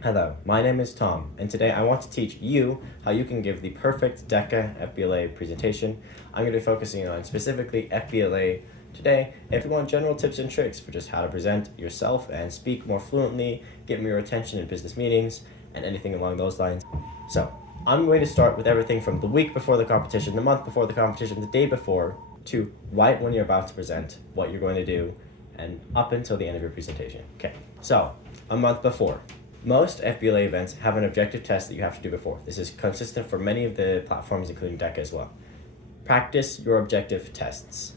Hello, my name is Tom, and today I want to teach you how you can give the perfect DECA FBLA presentation. I'm going to be focusing on specifically FBLA today. If you want general tips and tricks for just how to present yourself and speak more fluently, get more attention in business meetings, and anything along those lines. So, I'm going to start with everything from the week before the competition, the month before the competition, the day before, to right when you're about to present, what you're going to do, and up until the end of your presentation. Okay, so a month before. Most FBLA events have an objective test that you have to do before. This is consistent for many of the platforms, including DECA as well. Practice your objective tests.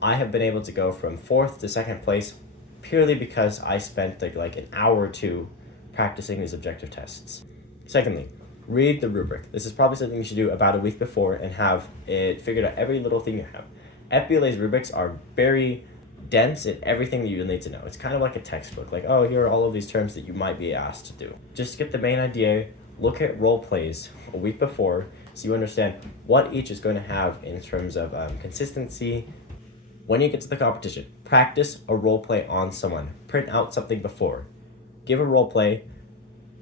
I have been able to go from 4th to 2nd place purely because I spent like an hour or two practicing these objective tests. Secondly, read the rubric. This is probably something you should do about a week before and have it figured out every little thing you have. FBLA's rubrics are very dense in everything that you need to know. It's kind of like a textbook, like, oh, here are all of these terms that you might be asked to do. Just get the main idea, look at role plays a week before so you understand what each is going to have in terms of consistency. When you get to the competition, practice a role play on someone. Print out something before. Give a role play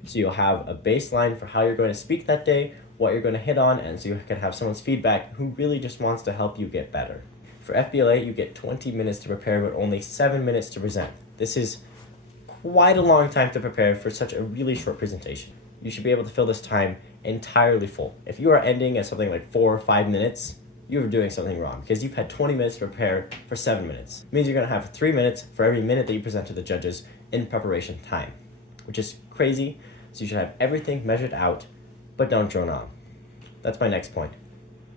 so you'll have a baseline for how you're going to speak that day, what you're going to hit on, and so you can have someone's feedback who really just wants to help you get better. For FBLA, you get 20 minutes to prepare, but only 7 minutes to present. This is quite a long time to prepare for such a really short presentation. You should be able to fill this time entirely full. If you are ending at something like 4 or 5 minutes, you are doing something wrong because you've had 20 minutes to prepare for 7 minutes. It means you're going to have 3 minutes for every minute that you present to the judges in preparation time, which is crazy. So you should have everything measured out, but don't drone on. That's my next point.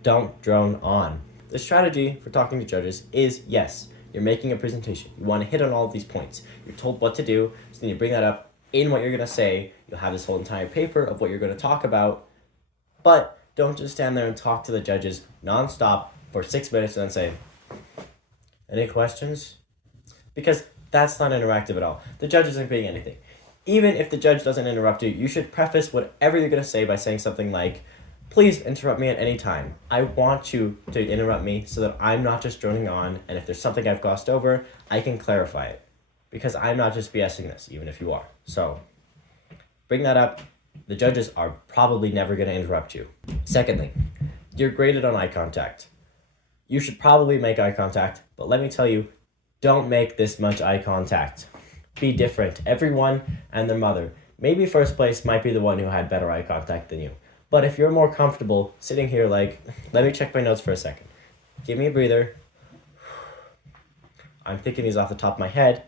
Don't drone on. The strategy for talking to judges is, yes, you're making a presentation. You want to hit on all of these points. You're told what to do, so then you bring that up in what you're going to say. You'll have this whole entire paper of what you're going to talk about, but don't just stand there and talk to the judges nonstop for 6 minutes and then say, any questions? Because that's not interactive at all. The judge isn't being anything. Even if the judge doesn't interrupt you, you should preface whatever you're going to say by saying something like, please interrupt me at any time. I want you to interrupt me so that I'm not just droning on, and if there's something I've glossed over, I can clarify it. Because I'm not just BSing this, even if you are. So, bring that up. The judges are probably never going to interrupt you. Secondly, you're graded on eye contact. You should probably make eye contact, but let me tell you, don't make this much eye contact. Be different. Everyone and their mother. Maybe first place might be the one who had better eye contact than you. But if you're more comfortable sitting here like, let me check my notes for a second. Give me a breather. I'm thinking these off the top of my head.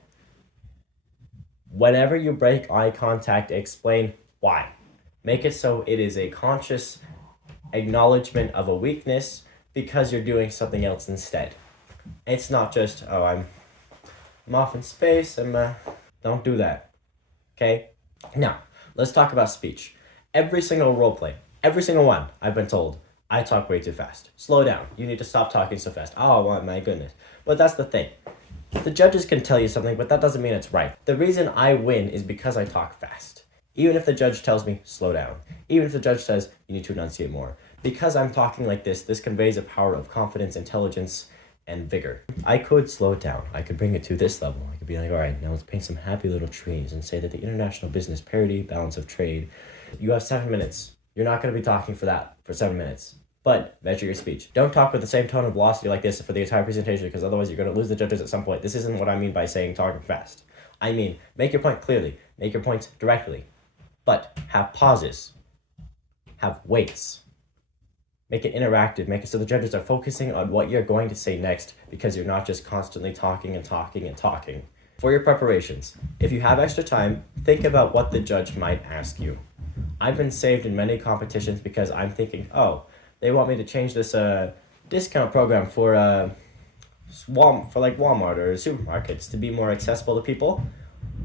Whenever you break eye contact, explain why. Make it so it is a conscious acknowledgement of a weakness because you're doing something else instead. It's not just, oh, I'm off in space, don't do that. Okay? Now, let's talk about speech. Every single role play, every single one, I've been told, I talk way too fast. Slow down. You need to stop talking so fast. Oh, my goodness. But that's the thing. The judges can tell you something, but that doesn't mean it's right. The reason I win is because I talk fast. Even if the judge tells me, slow down. Even if the judge says, you need to enunciate more. Because I'm talking like this conveys a power of confidence, intelligence, and vigor. I could slow it down. I could bring it to this level. I could be like, all right, now let's paint some happy little trees and say that the international business parity, balance of trade. You have 7 minutes. You're not going to be talking for that for 7 minutes. But measure your speech. Don't talk with the same tone of velocity like this for the entire presentation because otherwise you're going to lose the judges at some point. This isn't what I mean by saying talking fast. I mean, make your point clearly. Make your points directly. But have pauses. Have waits. Make it interactive. Make it so the judges are focusing on what you're going to say next because you're not just constantly talking and talking and talking. For your preparations, if you have extra time, think about what the judge might ask you. I've been saved in many competitions because I'm thinking, oh, they want me to change this discount program for like Walmart or supermarkets to be more accessible to people.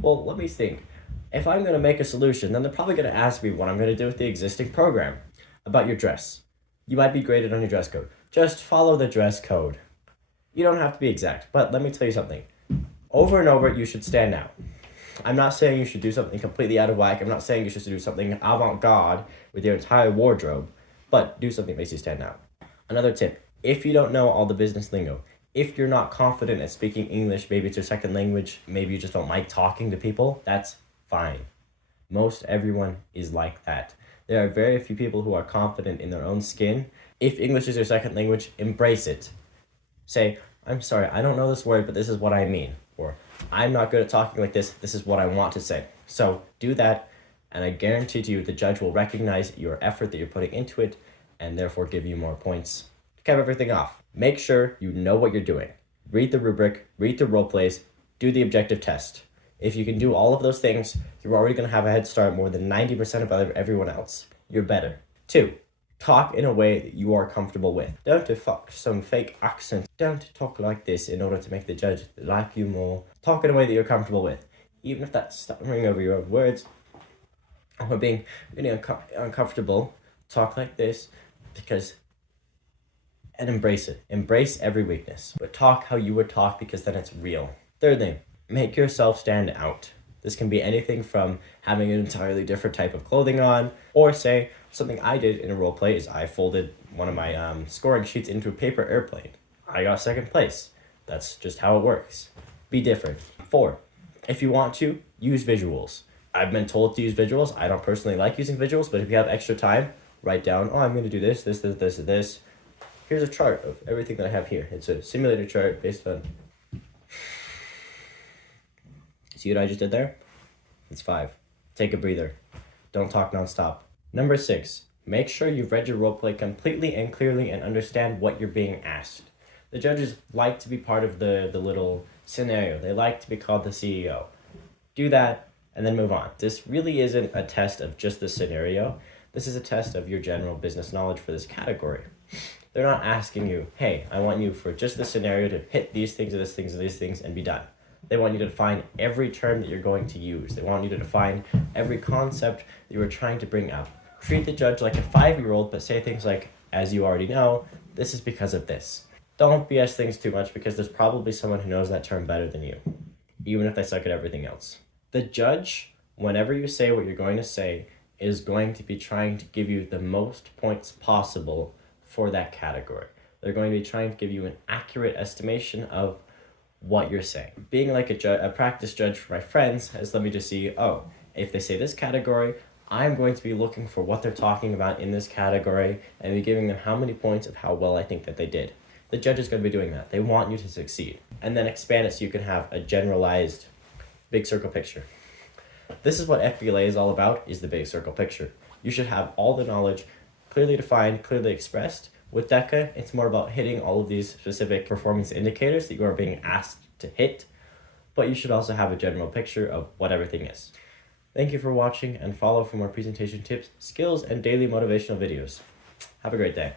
Well, let me think. If I'm going to make a solution, then they're probably going to ask me what I'm going to do with the existing program. About your dress. You might be graded on your dress code. Just follow the dress code. You don't have to be exact, but let me tell you something. Over and over, you should stand out. I'm not saying you should do something completely out of whack. I'm not saying you should do something avant-garde with your entire wardrobe, but do something that makes you stand out. Another tip, if you don't know all the business lingo, if you're not confident at speaking English, maybe it's your second language, maybe you just don't like talking to people, that's fine. Most everyone is like that. There are very few people who are confident in their own skin. If English is your second language, embrace it. Say, I'm sorry, I don't know this word, but this is what I mean. Or, I'm not good at talking like this is what I want to say. So do that, and I guarantee to you the judge will recognize your effort that you're putting into it, and therefore give you more points to cap everything off. Make sure you know what you're doing. Read the rubric, read the role plays, do the objective test. If you can do all of those things, you're already going to have a head start more than 90% of everyone else. You're better. 2. Talk in a way that you are comfortable with. Don't fuck some fake accent. Don't talk like this in order to make the judge like you more. Talk in a way that you're comfortable with. Even if that's stuttering over your own words or being really uncomfortable, talk like this and embrace it. Embrace every weakness. But talk how you would talk because then it's real. Third thing, make yourself stand out. This can be anything from having an entirely different type of clothing on, or say, something I did in a role play is I folded one of my scoring sheets into a paper airplane. I got second place. That's just how it works. Be different. 4, if you want to, use visuals. I've been told to use visuals. I don't personally like using visuals, but if you have extra time, write down, oh, I'm going to do this. Here's a chart of everything that I have here. It's a simulator chart based on... See what I just did there? It's 5. Take a breather. Don't talk nonstop. Number 6, make sure you've read your roleplay completely and clearly and understand what you're being asked. The judges like to be part of the little scenario. They like to be called the CEO. Do that and then move on. This really isn't a test of just the scenario. This is a test of your general business knowledge for this category. They're not asking you, hey, I want you for just the scenario to hit these things or these things or these things and be done. They want you to define every term that you're going to use. They want you to define every concept that you are trying to bring up. Treat the judge like a 5-year-old, but say things like, as you already know, this is because of this. Don't BS things too much because there's probably someone who knows that term better than you, even if they suck at everything else. The judge, whenever you say what you're going to say, is going to be trying to give you the most points possible for that category. They're going to be trying to give you an accurate estimation of what you're saying. Being like a practice judge for my friends has let me just see, oh, if they say this category, I'm going to be looking for what they're talking about in this category and be giving them how many points of how well I think that they did. The judge is going to be doing that. They want you to succeed. And then expand it so you can have a generalized big circle picture. This is what FBLA is all about, is the big circle picture. You should have all the knowledge clearly defined, clearly expressed. With DECA, it's more about hitting all of these specific performance indicators that you are being asked to hit, but you should also have a general picture of what everything is. Thank you for watching, and follow for more presentation tips, skills, and daily motivational videos. Have a great day.